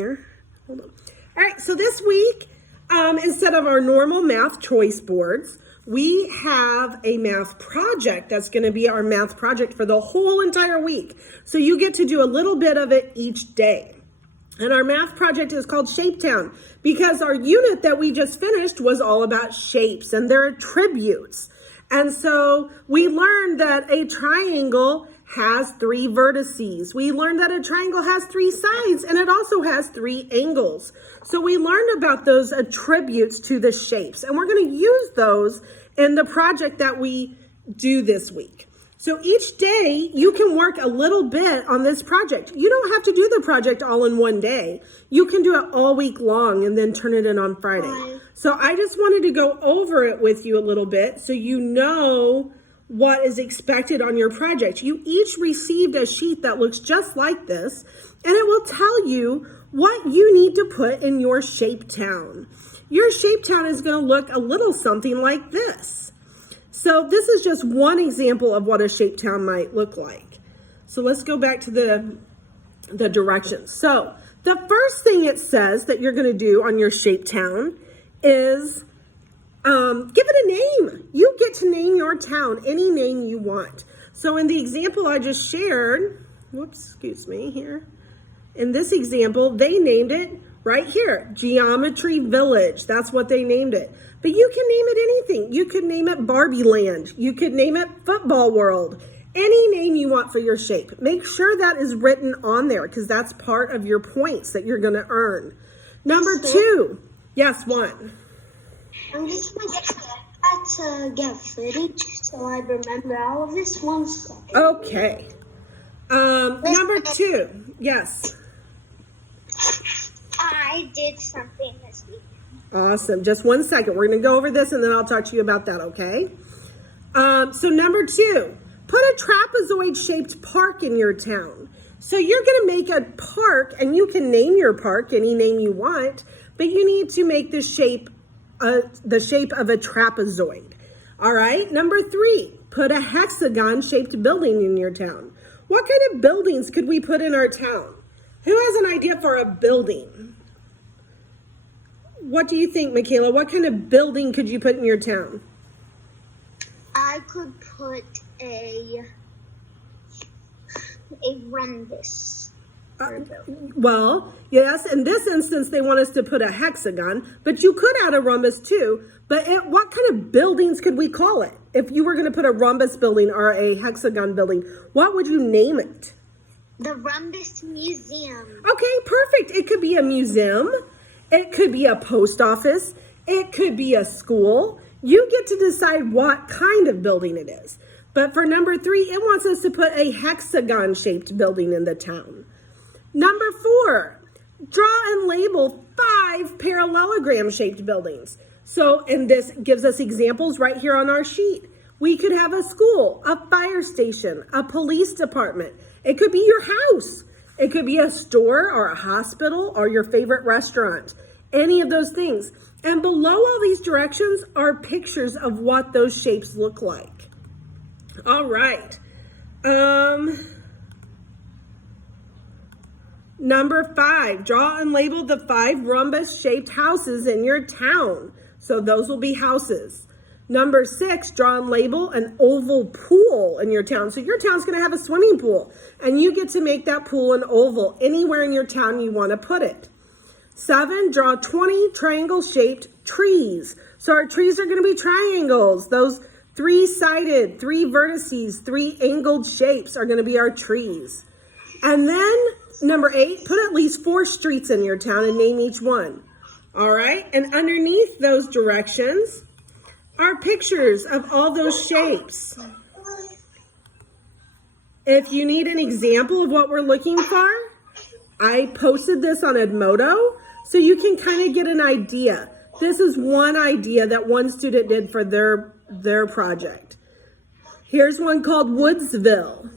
Here. Hold on. All right, so this week, instead of our normal math choice boards, we have a math project that's going to be our math project for the whole entire week. So you get to do a little bit of it each day. And our math project is called Shapetown because our unit that we just finished was all about shapes and their attributes. And so we learned that a triangle has 3 vertices. We learned that a triangle has 3 sides and it also has 3 angles. So we learned about those attributes to the shapes, and we're going to use those in the project that we do this week. So each day you can work a little bit on this project. You don't have to do the project all in one day. You can do it all week long and then turn it in on Friday. So I just wanted to go over it with you a little bit so you know what is expected on your project. You each received a sheet that looks just like this, and it will tell you what you need to put in your Shapetown. Your Shapetown is going to look a little something like this. So this is just one example of what a Shapetown might look like. So let's go back to the directions. So the first thing it says that you're going to do on your Shapetown is give it a name. You get to name your town any name you want. So in the example I just shared, in this example, they named it right here, Geometry Village. That's what they named it. But you can name it anything. You could name it Barbie Land. You could name it Football World. Any name you want for your shape. Make sure that is written on there because that's part of your points that you're going to earn. Number 2. Yes, one. I'm just going to get footage so I remember all of this. 1 second. Okay. Number 2. Yes. I did something this week. Awesome. Just 1 second. We're going to go over this and then I'll talk to you about that, okay? So number 2, put a trapezoid-shaped park in your town. So you're going to make a park, and you can name your park any name you want, but you need to make the shape of a trapezoid. All right. Number 3, put a hexagon-shaped building in your town. What kind of buildings could we put in our town? Who has an idea for a building? What do you think, Michaela? What kind of building could you put in your town? I could put a rhombus. Well, yes, in this instance, they want us to put a hexagon, but you could add a rhombus too. But what kind of buildings could we call it? If you were going to put a rhombus building or a hexagon building, what would you name it? The Rhombus Museum. Okay, perfect. It could be a museum. It could be a post office. It could be a school. You get to decide what kind of building it is. But for number 3, it wants us to put a hexagon-shaped building in the town. Number 4, draw and label 5 parallelogram-shaped buildings. So, and this gives us examples right here on our sheet. We could have a school, a fire station, a police department. It could be your house. It could be a store or a hospital or your favorite restaurant. Any of those things. And below all these directions are pictures of what those shapes look like. All right. Number 5, draw and label the 5 rhombus-shaped houses in your town. So those will be houses. Number 6, draw and label an oval pool in your town. So your town's going to have a swimming pool, and you get to make that pool an oval anywhere in your town you want to put it. 7, draw 20 triangle-shaped trees. So our trees are going to be triangles. Those 3-sided, 3 vertices, 3 angled shapes are going to be our trees. And then number 8, put at least 4 streets in your town and name each one. All right, and underneath those directions are pictures of all those shapes. If you need an example of what we're looking for, I posted this on Edmodo so you can kind of get an idea. This is one idea that one student did for their project. Here's one called Woodsville.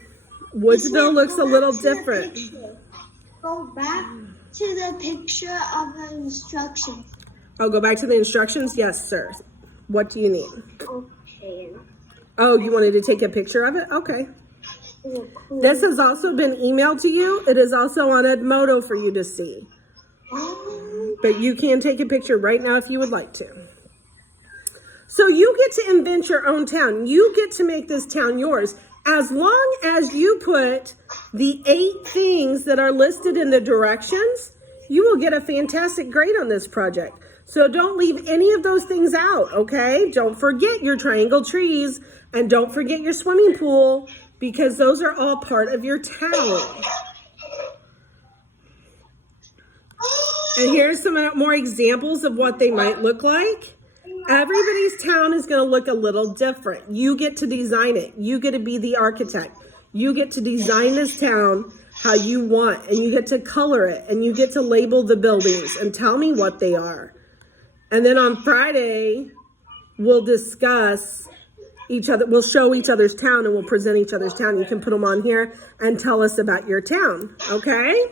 Woodsville looks a little different. Go back to the picture of the instructions. Oh, go back to the instructions? Yes, sir. What do you need? Okay. Oh, you wanted to take a picture of it? Okay. This has also been emailed to you. It is also on Edmodo for you to see. But you can take a picture right now if you would like to. So you get to invent your own town. You get to make this town yours. As long as you put the 8 things that are listed in the directions, you will get a fantastic grade on this project. So don't leave any of those things out, okay? Don't forget your triangle trees and don't forget your swimming pool because those are all part of your town. And here's some more examples of what they might look like. Everybody's town is going to look a little different. You get to design it. You get to be the architect. You get to design this town how you want, and you get to color it, and you get to label the buildings and tell me what they are. And then on Friday, we'll discuss each other. We'll show each other's town, and we'll present each other's town. You can put them on here and tell us about your town, okay?